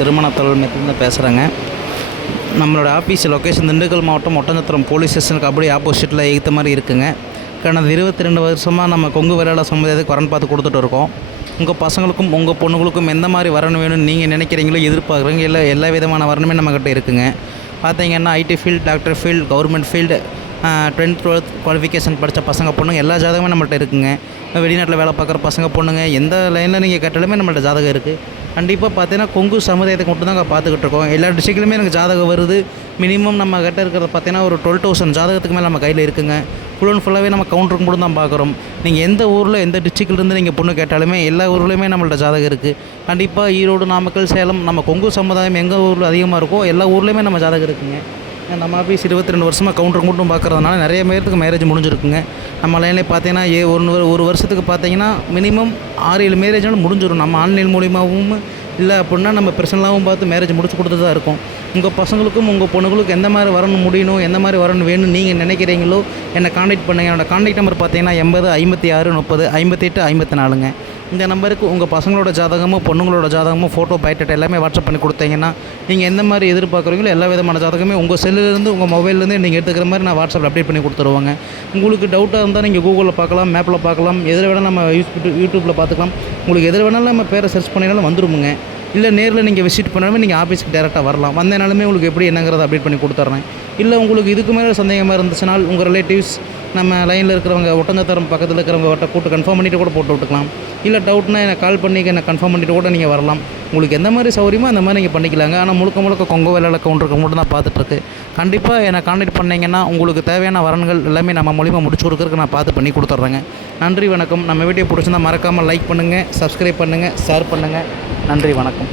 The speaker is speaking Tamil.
திருமண தலைமையிலிருந்து பேசுகிறேங்க. நம்மளோட ஆஃபீஸ் லொக்கேஷன் திண்டுக்கல் மாவட்டம் ஒட்டஞ்சத்திரம் போலீஸ் ஸ்டேஷனுக்கு அப்படியே ஆப்போசிட்டில் எய்த்த மாதிரி இருக்குங்க. கடந்த 22 வருஷமாக நம்ம கொங்கு வேளாளர் சமுதாயத்துக்கு வரன் பார்த்து கொடுத்துட்டு இருக்கோம். உங்கள் பசங்களுக்கும் உங்கள் பொண்ணுங்களுக்கும் எந்த மாதிரி வரணும் வேணும்னு நீங்கள் நினைக்கிறீங்களோ எதிர்பார்க்குறீங்க இல்லை எல்லா விதமான வரணுமே நம்மக்கிட்ட இருக்குங்க. பார்த்தீங்கன்னா IT field, doctor field, government field, 10th 12th qualification படித்த பசங்க பொண்ணுங்க எல்லா ஜாதகமும் நம்மள்ட்ட இருக்குங்க. வெளிநாட்டில் வேலை பார்க்குற பசங்க பொண்ணுங்க எந்த லைனில் நீங்கள் கேட்டாலுமே நம்மள்ட்ட ஜாதகம் இருக்குது. கண்டிப்பாக பார்த்தீங்கன்னா கொங்கு சமுதாயத்துக்கு மட்டும் தான் பார்த்துக்கிட்டு இருக்கோம். எல்லா டிஸ்ட்ரிக்ட்லையுமே எனக்கு ஜாதகம் வருது. மினிமம் நம்ம கிட்ட இருக்கிறத பார்த்தீங்கன்னா ஒரு 12,000 ஜாதகத்துக்கு மேலே நம்ம கையில் இருக்குங்க. ஃபுல் அண்ட் ஃபுல்லாகவே நம்ம கவுண்டருக்கு மட்டும் தான் பார்க்குறோம். நீங்கள் எந்த ஊரில் எந்த டிஸ்ட்ரிக்ட்லேருந்து நீங்கள் பொண்ணு கேட்டாலுமே எல்லா ஊர்லேயுமே நம்மள்ட்ட ஜாதகம் இருக்குது. கண்டிப்பாக ஈரோடு, நாமக்கல், சேலம், நம்ம கொங்கு சமுதாயம் எங்கள் ஊரில் அதிகமாக இருக்கோ எல்லா ஊர்லேயுமே நம்ம ஜாதகம் இருக்குங்க. நம்ம ஆஃபீஸ் 22 வருஷமாக கவுண்டருக்கு மட்டும் பார்க்குறதுனால நிறைய பேருக்கு மேரேஜ் முடிஞ்சிருக்குங்க. நம்ம லைன்லேயே பார்த்தீங்கன்னா ஒரு வருஷத்துக்கு பார்த்தீங்கன்னா மினிமம் 6-7 மேரேஜாலும் முடிஞ்சிடும். நம்ம ஆன்லைன் மூலியமாகவும் இல்லை அப்படின்னா நம்ம பர்சனலாகவும் பார்த்து மேரேஜ் முடிச்சு கொடுத்து தான் இருக்கோம். உங்கள் பசங்களுக்கும் உங்கள் பொண்ணுங்களுக்கும் எந்த மாதிரி வரணும் முடியணும், எந்த மாதிரி வரணும் வேணும்னு நீங்கள் நினைக்கிறீங்களோ என்னை காண்டாக்ட் பண்ணுங்கள். என்னோடய காண்டாக்ட் நம்பர் பார்த்தீங்கன்னா 80 56 30 58 54ங்க. இந்த நம்பருக்கு உங்கள் பசங்களோட ஜாதகமும் பொண்ணுங்களோட ஜாதகமும் ஃபோட்டோ பைட்டட் எல்லாமே வாட்ஸ்அப் பண்ணி கொடுத்தீங்கன்னா நீங்கள் எந்த மாதிரி எதிர்பார்க்குறீங்களோ எல்லா விதமான ஜாதகமே உங்கள் செல்லுலேருந்து உங்கள் மொபைல்லேருந்து நீங்கள் எடுத்துக்கிற மாதிரி நான் வாட்ஸ்அப்பில் அப்டேட் பண்ணி கொடுத்துருவாங்க. உங்களுக்கு டவுட்டாக இருந்தால் நீங்கள் கூகுளில் பார்க்கலாம், மேப்பில் பார்க்கலாம், எதில் வேணால் நம்ம யூடியூப்பில் பார்த்துக்கலாம். உங்களுக்கு எதில் வேணாலும் நம்ம பேரை சர்ச் பண்ணினாலும் வந்துருமுங்க. இல்லை நேரில் நீங்கள் விசிட் பண்ணாலுமே நீங்கள் ஆஃபீஸ்க்கு டேரெக்டாக வரலாம். வந்தேனாலுமே உங்களுக்கு எப்படி என்னங்கிறத அப்டேட் பண்ணி கொடுத்துட்றேன். இல்லை உங்களுக்கு இதுக்கு மேலே சந்தேகமாக இருந்துச்சுனால் உங்கள் ரிலேட்டிவ்ஸ் நம்ம லைனில் இருக்கிறவங்க ஒட்டஞ்சத்திரம் பக்கத்தில் இருக்கிறவங்க கூட்டு கன்ஃபார்ம் பண்ணிவிட்டு கூட போட்டு விட்டுக்கலாம். இல்லை டவுட்னா எனக்கு கால் பண்ணி என்னை கன்ஃபார்ம் பண்ணிவிட்டு கூட நீங்கள் வரலாம். உங்களுக்கு எந்த மாதிரி சௌகரியமோ அந்த மாதிரி நீங்கள் பண்ணிக்கலாங்க. ஆனால் முழுக்க கொங்கு வேளாளர் கவுண்டருக்கு மட்டும் தான் பார்த்துட்ருக்கு. கண்டிப்பாக என்னை கான்டாக்ட் பண்ணிங்கன்னா உங்களுக்கு தேவையான வரன்கள் எல்லாமே நம்ம மூலிமா முடிச்சு கொடுக்குறதுக்கு நான் பார்த்து பண்ணி கொடுத்துட்றேங்க. நன்றி, வணக்கம். நம்ம வீடியோ பிடிச்சிருந்தால் மறக்காமல் லைக் பண்ணுங்கள், சப்ஸ்கிரைப் பண்ணுங்கள், ஷேர் பண்ணுங்கள். நன்றி, வணக்கம்.